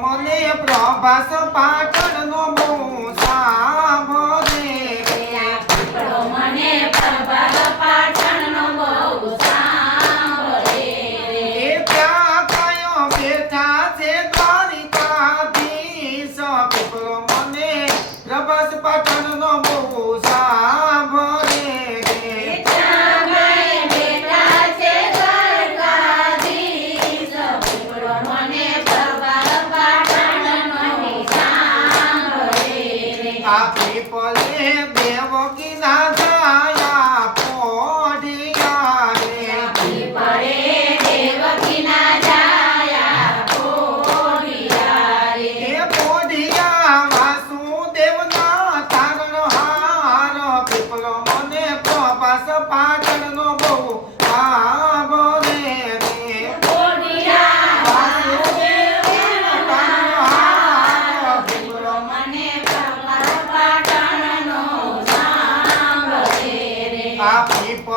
mole pro baço pa પલે બે વગી ના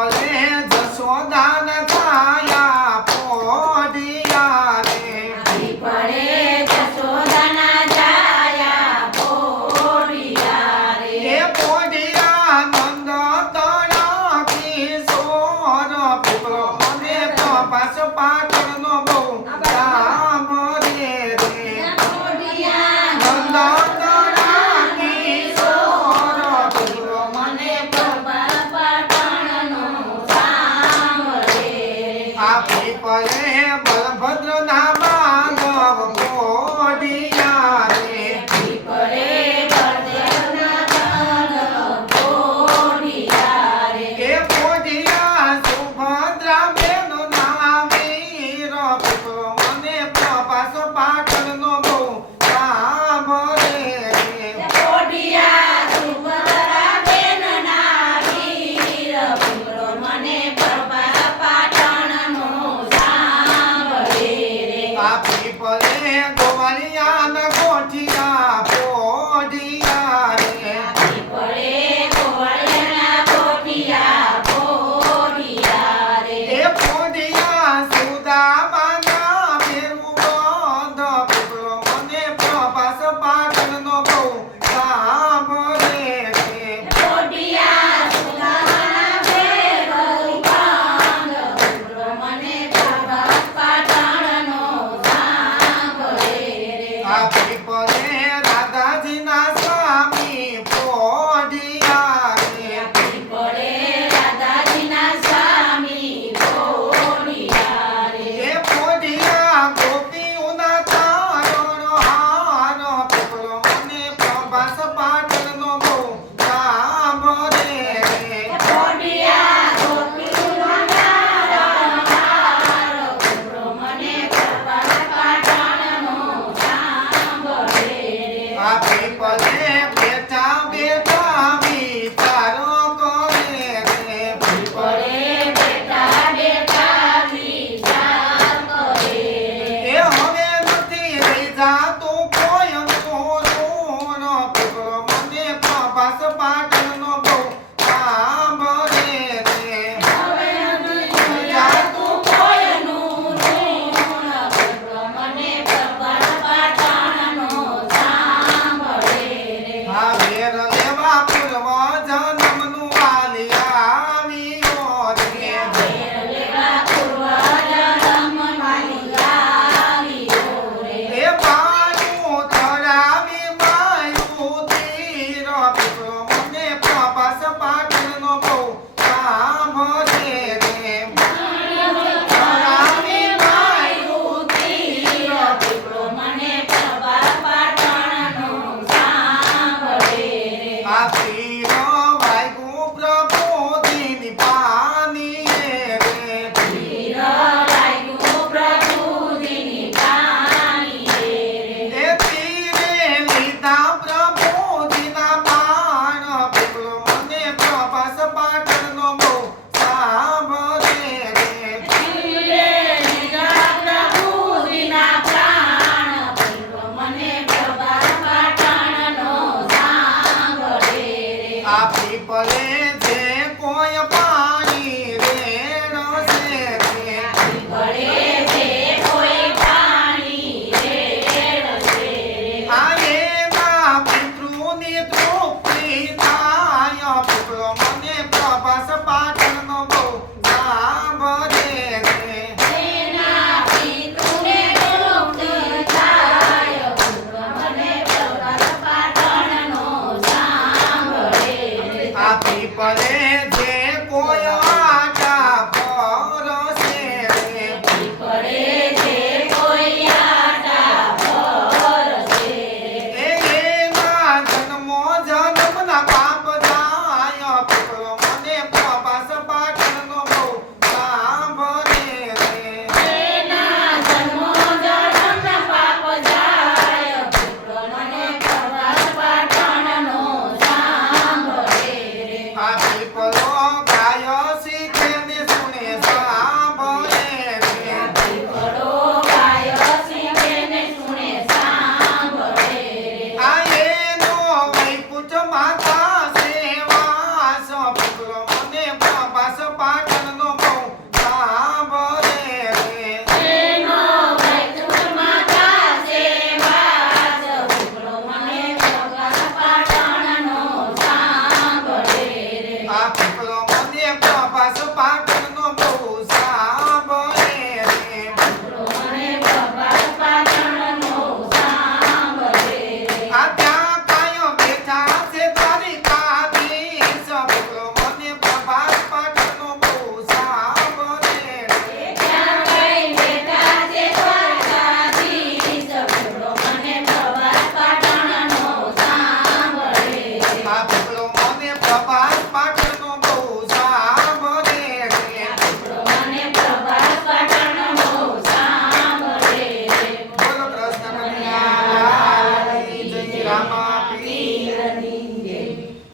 Valeu! પરે બલભદ્ર નામા નામ મોડી. પીપલે છે કોઈ પા